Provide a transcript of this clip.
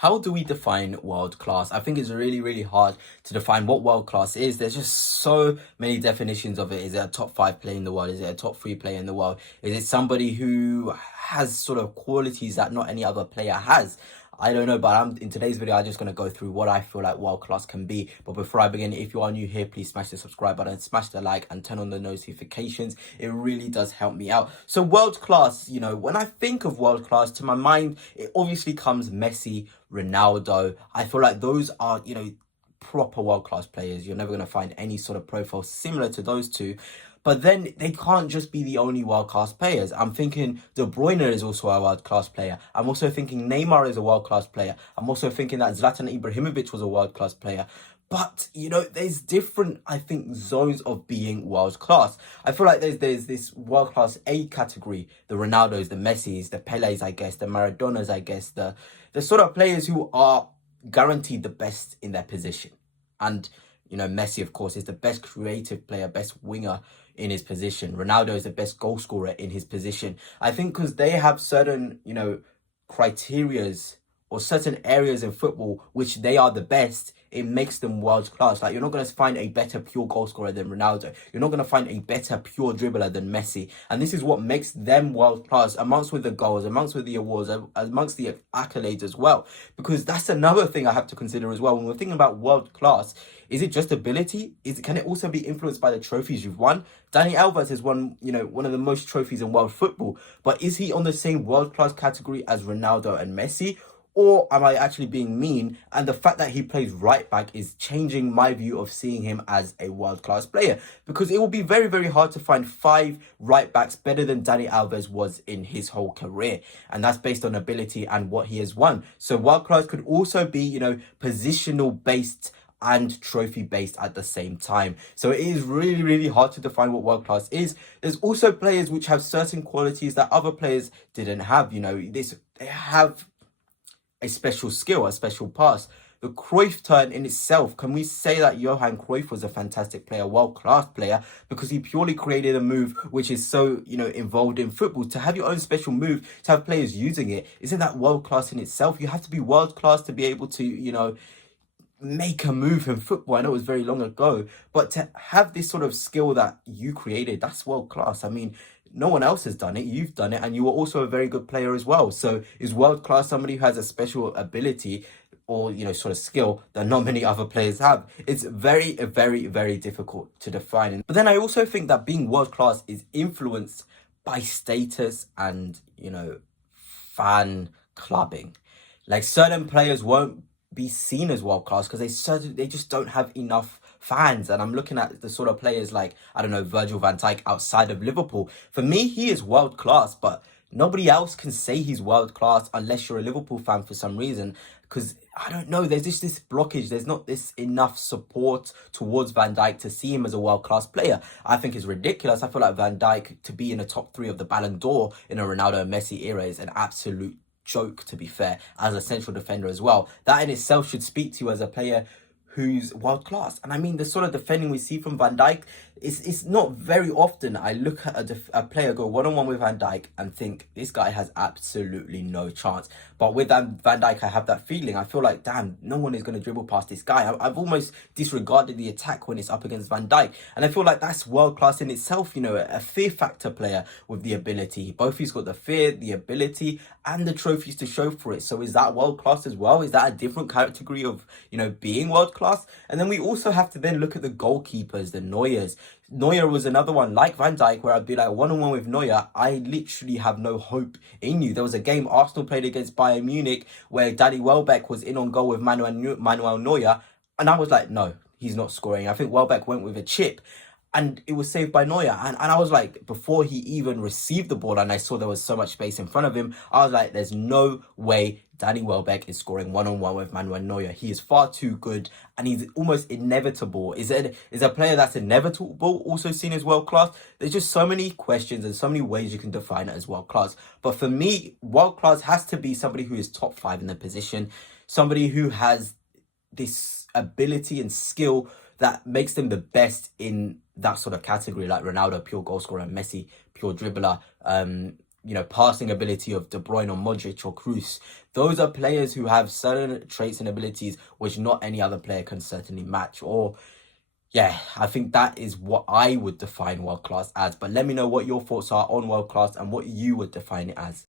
How do we define world class? I think it's really, really hard to define what world class is. There's just so many definitions of it. Is it a top five player in the world? Is it a top three player in the world? Is it somebody who has sort of qualities that not any other player has? I don't know, but in today's video, I'm just going to go through what I feel like world class can be. But before I begin, if you are new here, please smash the subscribe button, smash the like, and turn on the notifications. It really does help me out. So world class, when I think of world class, to my mind, it obviously comes Messi, Ronaldo. I feel like those are, proper world class players. You're never going to find any sort of profile similar to those two. But then they can't just be the only world-class players. I'm thinking De Bruyne is also a world-class player. I'm also thinking Neymar is a world-class player. I'm also thinking that Zlatan Ibrahimovic was a world-class player. But, there's different, I think, zones of being world-class. I feel like there's this world-class A category. The Ronaldos, the Messis, the Peles, I guess, the Maradonas, I guess. The sort of players who are guaranteed the best in their position. And, Messi, of course, is the best creative player, best winger in his position. Ronaldo is the best goal scorer in his position. I think because they have certain, criterias or certain areas in football which they are the best, it makes them world class. Like, you're not going to find a better pure goal scorer than Ronaldo. You're not going to find a better pure dribbler than Messi. And this is what makes them world class, amongst with the goals, amongst with the awards, amongst the accolades as well. Because that's another thing I have to consider as well. When we're thinking about world class, is it just ability? Can it also be influenced by the trophies you've won? Dani Alves has won, one of the most trophies in world football. But is he on the same world class category as Ronaldo and Messi? Or am I actually being mean? And the fact that he plays right back is changing my view of seeing him as a world-class player. Because it will be very, very hard to find 5 right backs better than Dani Alves was in his whole career. And that's based on ability and what he has won. So world-class could also be, positional based and trophy based at the same time. So it is really, really hard to define what world class is. There's also players which have certain qualities that other players didn't have. They have a special skill, a special pass. The Cruyff turn in itself, can we say that Johan Cruyff was a fantastic player, world-class player, because he purely created a move which is so, involved in football. To have your own special move, to have players using it, isn't that world-class in itself? You have to be world-class to be able to, make a move in football. I know it was very long ago, but to have this sort of skill that you created, that's world-class. I mean, no one else has done it. You've done it, and you were also a very good player as well. So is world class somebody who has a special ability or, sort of skill that not many other players have? It's very, very, very difficult to define. But then I also think that being world class is influenced by status and, fan clubbing. Like, certain players won't be seen as world class because they just don't have enough fans. And I'm looking at the sort of players like, I don't know, Virgil van Dijk outside of Liverpool. For me, he is world class, but nobody else can say he's world class unless you're a Liverpool fan for some reason. Because I don't know, there's just this blockage. There's not this enough support towards Van Dijk to see him as a world-class player. I think it's ridiculous. I feel like Van Dijk to be in the top 3 of the Ballon d'Or in a Ronaldo and Messi era is an absolute joke, to be fair, as a central defender as well. That in itself should speak to you as a player who's world class. And I mean, the sort of defending we see from Van Dijk, it's not very often I look at a player go one-on-one with Van Dijk and think this guy has absolutely no chance. But with Van Dijk, I have that feeling. I feel like, damn, no one is going to dribble past this guy. I've almost disregarded the attack when it's up against Van Dijk. And I feel like that's world class in itself, a fear factor player with the ability. Both he's got the fear, the ability, and the trophies to show for it. So is that world class as well? Is that a different category of, being world class? And then we also have to then look at the goalkeepers, the Neuers. Neuer was another one like Van Dijk where I'd be like one-on-one with Neuer, I literally have no hope in you. There was a game Arsenal played against Bayern Munich where Danny Welbeck was in on goal with Manuel Neuer, and I was like, no, he's not scoring. I think Welbeck went with a chip and it was saved by Neuer. And I was like, before he even received the ball and I saw there was so much space in front of him, I was like, there's no way Danny Welbeck is scoring one-on-one with Manuel Neuer. He is far too good and he's almost inevitable. Is a player that's inevitable also seen as world-class? There's just so many questions and so many ways you can define it as world-class. But for me, world-class has to be somebody who is top 5 in the position, somebody who has this ability and skill that makes them the best in that sort of category, like Ronaldo, pure goal scorer, Messi, pure dribbler, passing ability of De Bruyne or Modric or Kroos. Those are players who have certain traits and abilities which not any other player can certainly match. Or yeah, I think that is what I would define world class as. But let me know what your thoughts are on world class and what you would define it as.